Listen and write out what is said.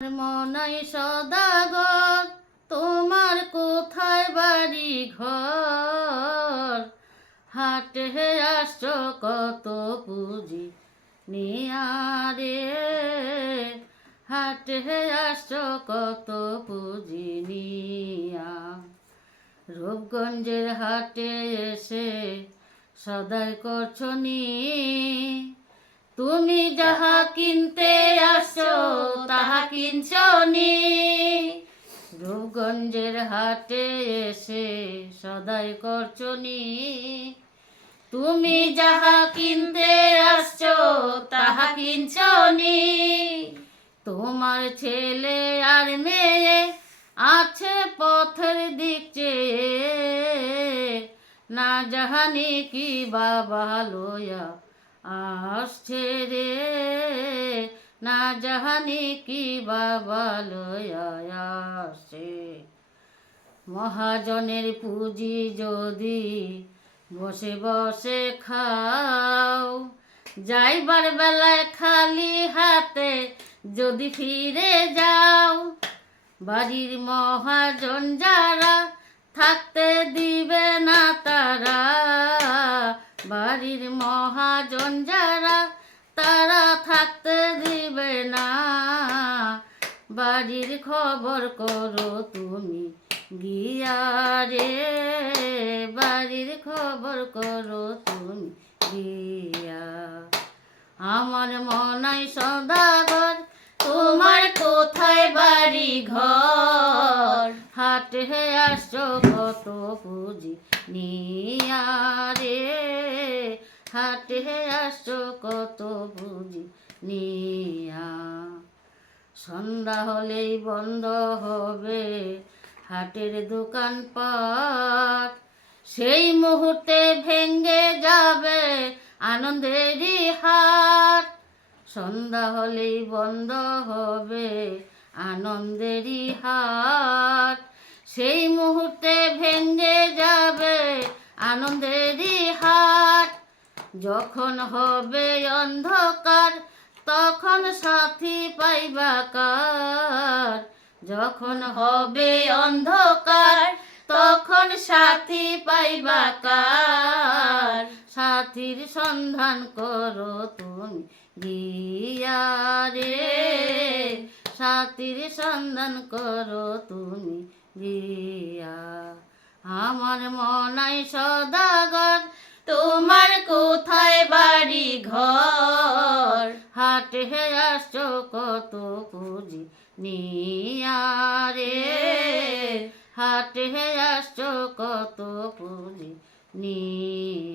মনাই সদাগর, তোমার কোথায় বাড়ি ঘর? হাটে আসছো কত পুঁজি নিয়া রে, হাটে আসছো কত পুঁজি নিয়া। রূপগঞ্জের হাটে এসে সদাই করছো নি, তুমি যাহা কিনতে আসো তাহা কিনছো নি। রূপগঞ্জের হাটে এসে সদাই করছো নি, তুমি যাহা কিনতে আসছো তাহা কিনছো নি। তোমার ছেলে আর মেয়ে আছে পথের দিক চেয়ে, না জাহানি কি বাবা লয়া আসছে রে, না জাহানি কি বাবা লয়া আসছে। মহাজনের পুঁজি যদি বসে বসে খাও, যাইবার বেলায় খালি হাতে যদি ফিরে যাও। বাড়ির মহাজন যারা থাকতে দিবে না তারা, বাড়ির মহাজন যারা তারা থাকতে দিবে না। বাড়ির খবর করো তুমি গিয়া রে, বাড়ির খবর করো তুমি গিয়া। আমার মনাই সদাগর, তোমার কোথায় বাড়ি ঘর? হাটে আসছো কত পুঁজি নিয়া রে, হাটে আসছো কত পুঁজি নিয়া। সন্ধ্যা হলেই বন্ধ হবে হাটের দোকানপাট, সেই মুহূর্তে ভেঙ্গে যাবে আনন্দেরই হাট। সন্ধ্যা হলেই বন্ধ হবে আনন্দেরই হাট, সেই মুহূর্তে ভেঙ্গে যাবে আনন্দেরই হাট। যখন হবে অন্ধকার তখন সাথী পাইবা কার? যখন হবে অন্ধকার তখন সাথী পাইবা কার? সাথীর সন্ধান করো তুমি গিয়া রে, সাথীর সন্ধান করো তুমি গিয়া। আমার মনাই সদাগর, তোমার কোথায় বাড়ি ঘর? হাটে আসছো কত পুঁজি নিয়া রে, হাটে আসছো কত পুঁজি নিয়া।